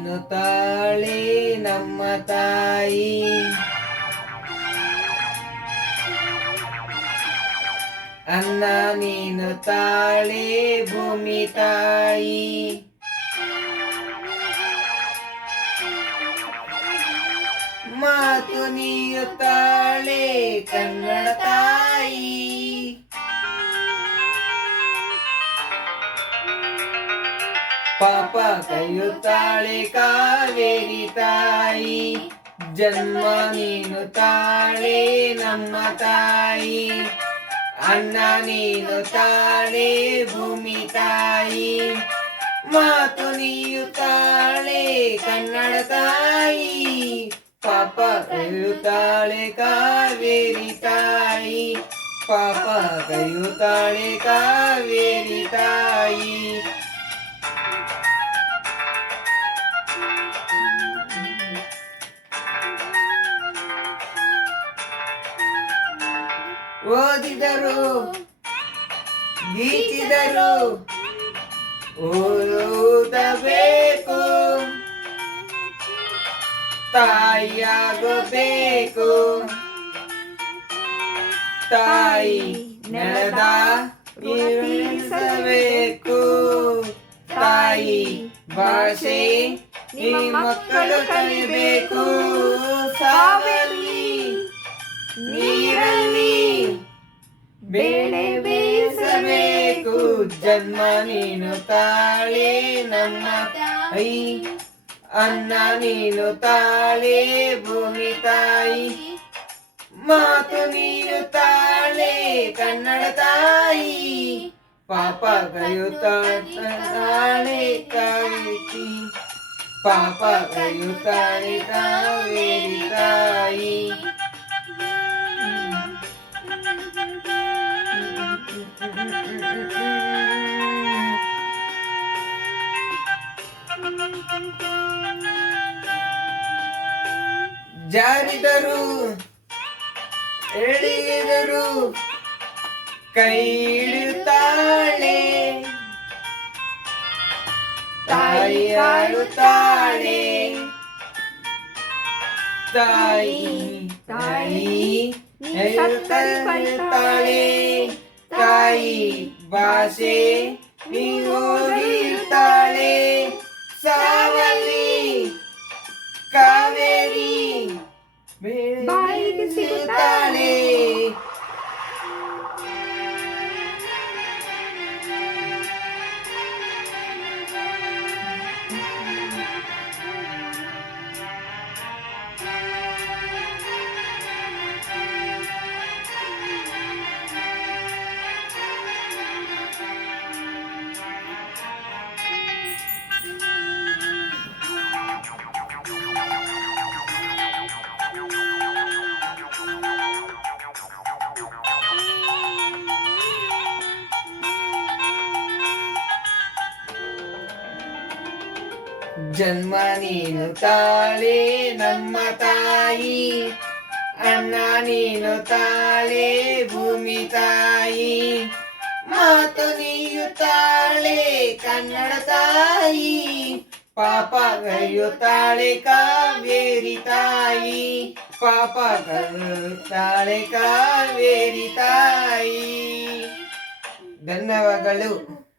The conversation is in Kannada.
ನೀನು ತಾಳೆ ನಮ್ಮ ತಾಯಿ. ಅನ್ನ ನೀನು ತಾಳೆ ಭೂಮಿ ತಾಯಿ. ಮಾತು ನೀನು ತಾಳೆ ಕನ್ನಡ ತಾಯಿ. ಪಾಪ ಕೈಯುತ್ತಾಳೆ ಕಾವೇರಿ ತಾಯಿ. ಜನ್ಮ ನೀನು ತಾಳೆ ನಮ್ಮ ತಾಯಿ. ಅನ್ನ ನೀನು ತಾಳೆ ಭೂಮಿ ತಾಯಿ. ಮಾತು ನೀನು ತಾಳೆ ಕನ್ನಡ ತಾಯಿ. ಪಾಪ ಕೈಯುತ್ತಾಳೆ ಕಾವೇರಿ ತಾಯಿ. ಪಾಪ ಕೈಯುತ್ತಾಳೆ ಕಾವೇರಿ ತಾಯಿ. ಓದಿದರು ಗೀಚಿದರು ಓದಬೇಕು. ತಾಯಿಯಾಗಬೇಕು. ತಾಯಿ ನೆಲದ ಉಳಿಸಬೇಕು. ತಾಯಿ ಭಾಷೆ ನಿಮ್ಮ ಮಕ್ಕಳು ಕಲಿಬೇಕು. ಸಾವಲ್ಲಿ ನೀರಲ್ಲಿ ಬೇಳೆ ಬೇಯಿಸಬೇಕು. ಜನ್ಮ ನೀನು ತಾಳೆ ನಮ್ಮ ತಾಯಿ. ಅನ್ನ ನೀನು ತಾಳೆ ಭೂಮಿ ತಾಯಿ. ಮಾತು ನೀನು ತಾಳೆ ಕನ್ನಡ ತಾಯಿ. ಪಾಪ ಕೈಯುತ್ತಾಳೆ ಕಾವೇರಿ. ಪಾಪ ಕೈಯುತ್ತಾಳೆ ಕಾವೇರಿ ತಾಯಿ. ಜಾರಿದರು ಎಳೆದರು ಕೈ ಹಿಡಿಯುತ್ತಾಳೆ. ತಾಯಿ ಆಡುತ್ತಾಳೆ. ತಾಯಿ ತಾಯಿ ಹೇಳ್ತಾಳೆ. ತಾಯಿ ಭಾಷೆ ನೀವು ಹೋಗಿರ್ತಾಳೆ. ಸಾವಲ್ಲಿ ಕಾವೇರಿ ಬಾಯಿಗೆ ಸಿಗುತ್ತಾಳೆ. ಜನ್ಮ ನೀನು ತಾಳೆ ನಮ್ಮ ತಾಯಿ. ಅನ್ನ ನೀನು ತಾಳೆ ಭೂಮಿ ತಾಯಿ. ಮಾತು ನೀನು ತಾಳೆ ಕನ್ನಡ ತಾಯಿ. ಪಾಪ ಕೈಯುತ್ತಾಳೆ ಕಾವೇರಿ ತಾಯಿ. ಪಾಪ ಕೈಯುತ್ತಾಳೆ ಕಾವೇರಿ ತಾಯಿ. ಧನ್ಯವಾದಗಳು.